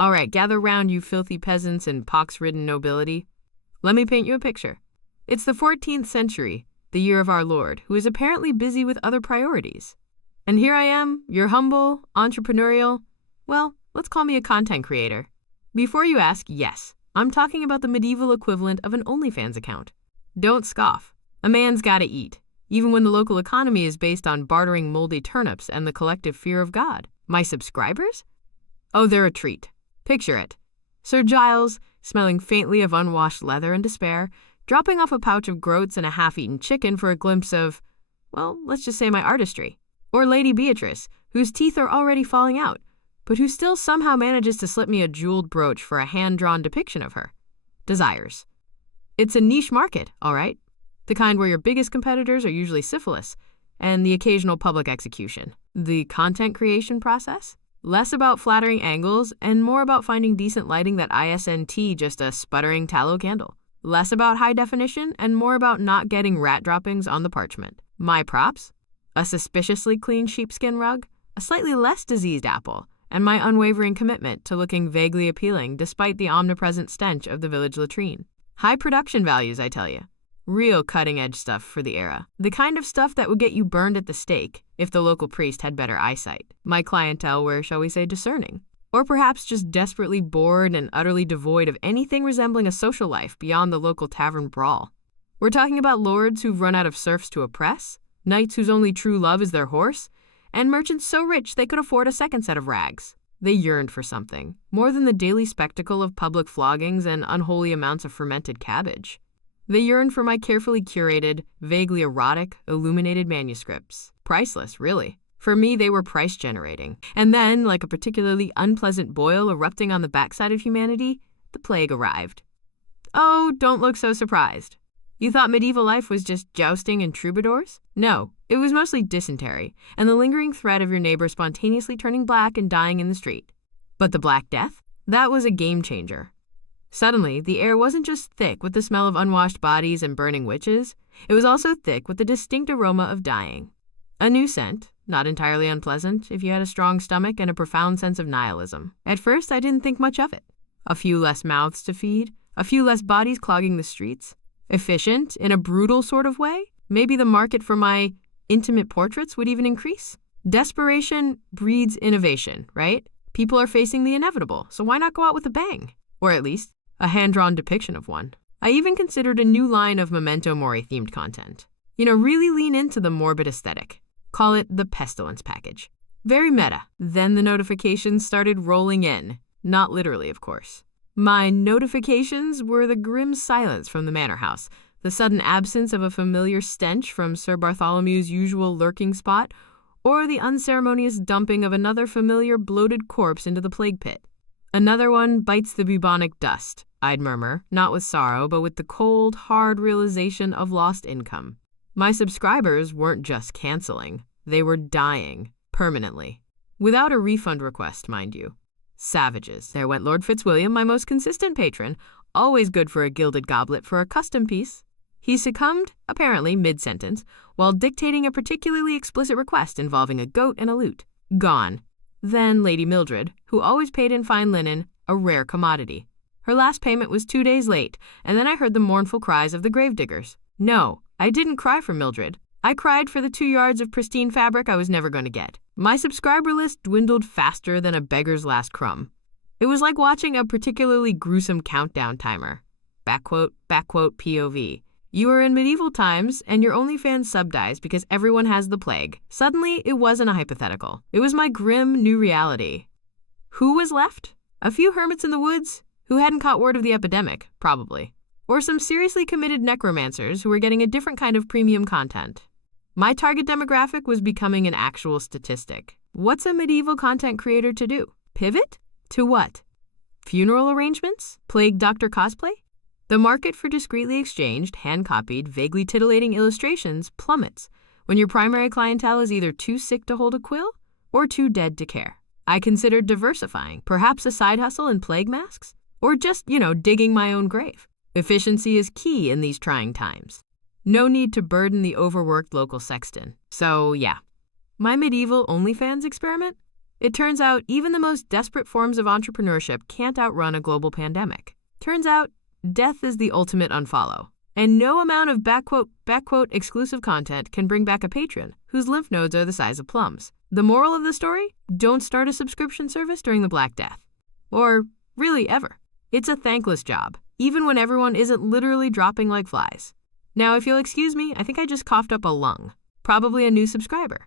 All right, gather round, you filthy peasants and pox-ridden nobility. Let me paint you a picture. It's the 14th century, the year of our Lord, who is apparently busy with other priorities. And here I am, your humble, entrepreneurial, well, let's call me a content creator. Before you ask, yes, I'm talking about the medieval equivalent of an OnlyFans account. Don't scoff. A man's gotta eat, even when the local economy is based on bartering moldy turnips and the collective fear of God. My subscribers? Oh, they're a treat. Picture it. Sir Giles, smelling faintly of unwashed leather and despair, dropping off a pouch of groats and a half-eaten chicken for a glimpse of, well, let's just say my artistry. Or Lady Beatrice, whose teeth are already falling out, but who still somehow manages to slip me a jeweled brooch for a hand-drawn depiction of her. Desires. It's a niche market, all right? The kind where your biggest competitors are usually syphilis, and the occasional public execution. The content creation process? Less about flattering angles and more about finding decent lighting that isn't just a sputtering tallow candle. Less about high definition and more about not getting rat droppings on the parchment. My props? A suspiciously clean sheepskin rug, a slightly less diseased apple, and my unwavering commitment to looking vaguely appealing despite the omnipresent stench of the village latrine. High production values, I tell you. Real cutting-edge stuff for the era. The kind of stuff that would get you burned at the stake if the local priest had better eyesight. My clientele were, shall we say, discerning. Or perhaps just desperately bored and utterly devoid of anything resembling a social life beyond the local tavern brawl. We're talking about lords who've run out of serfs to oppress, knights whose only true love is their horse, and merchants so rich they could afford a second set of rags. They yearned for something, more than the daily spectacle of public floggings and unholy amounts of fermented cabbage. They yearned for my carefully curated, vaguely erotic, illuminated manuscripts. Priceless, really. For me, they were price-generating. And then, like a particularly unpleasant boil erupting on the backside of humanity, the plague arrived. Oh, don't look so surprised. You thought medieval life was just jousting and troubadours? No, it was mostly dysentery, and the lingering threat of your neighbor spontaneously turning black and dying in the street. But the Black Death? That was a game-changer. Suddenly, the air wasn't just thick with the smell of unwashed bodies and burning witches, it was also thick with the distinct aroma of dying. A new scent, not entirely unpleasant if you had a strong stomach and a profound sense of nihilism. At first, I didn't think much of it. A few less mouths to feed, a few less bodies clogging the streets. Efficient, in a brutal sort of way. Maybe the market for my intimate portraits would even increase. Desperation breeds innovation, right? People are facing the inevitable, so why not go out with a bang? Or at least, a hand-drawn depiction of one. I even considered a new line of Memento Mori-themed content. Really lean into the morbid aesthetic. Call it the Pestilence package. Very meta. Then the notifications started rolling in. Not literally, of course. My notifications were the grim silence from the manor house, the sudden absence of a familiar stench from Sir Bartholomew's usual lurking spot, or the unceremonious dumping of another familiar bloated corpse into the plague pit. Another one bites the bubonic dust, I'd murmur, not with sorrow, but with the cold, hard realization of lost income. My subscribers weren't just canceling. They were dying, permanently. Without a refund request, mind you. Savages. There went Lord Fitzwilliam, my most consistent patron, always good for a gilded goblet for a custom piece. He succumbed, apparently mid-sentence, while dictating a particularly explicit request involving a goat and a lute. Gone. Then Lady Mildred, who always paid in fine linen, a rare commodity. Her last payment was 2 days late, and then I heard the mournful cries of the gravediggers. No, I didn't cry for Mildred. I cried for the 2 yards of pristine fabric I was never going to get. My subscriber list dwindled faster than a beggar's last crumb. It was like watching a particularly gruesome countdown timer. Backquote, POV. You are in medieval times, and your OnlyFans sub dies because everyone has the plague. Suddenly, it wasn't a hypothetical. It was my grim new reality. Who was left? A few hermits in the woods who hadn't caught word of the epidemic, probably. Or some seriously committed necromancers who were getting a different kind of premium content. My target demographic was becoming an actual statistic. What's a medieval content creator to do? Pivot? To what? Funeral arrangements? Plague Doctor cosplay? The market for discreetly exchanged, hand-copied, vaguely titillating illustrations plummets when your primary clientele is either too sick to hold a quill or too dead to care. I considered diversifying, perhaps a side hustle in plague masks, or just, digging my own grave. Efficiency is key in these trying times. No need to burden the overworked local sexton. So, yeah. My medieval OnlyFans experiment? It turns out even the most desperate forms of entrepreneurship can't outrun a global pandemic. Turns out, death is the ultimate unfollow. And no amount of backquote exclusive content can bring back a patron whose lymph nodes are the size of plums. The moral of the story? Don't start a subscription service during the Black Death. Or really ever. It's a thankless job, even when everyone isn't literally dropping like flies. Now, if you'll excuse me, I think I just coughed up a lung. Probably a new subscriber.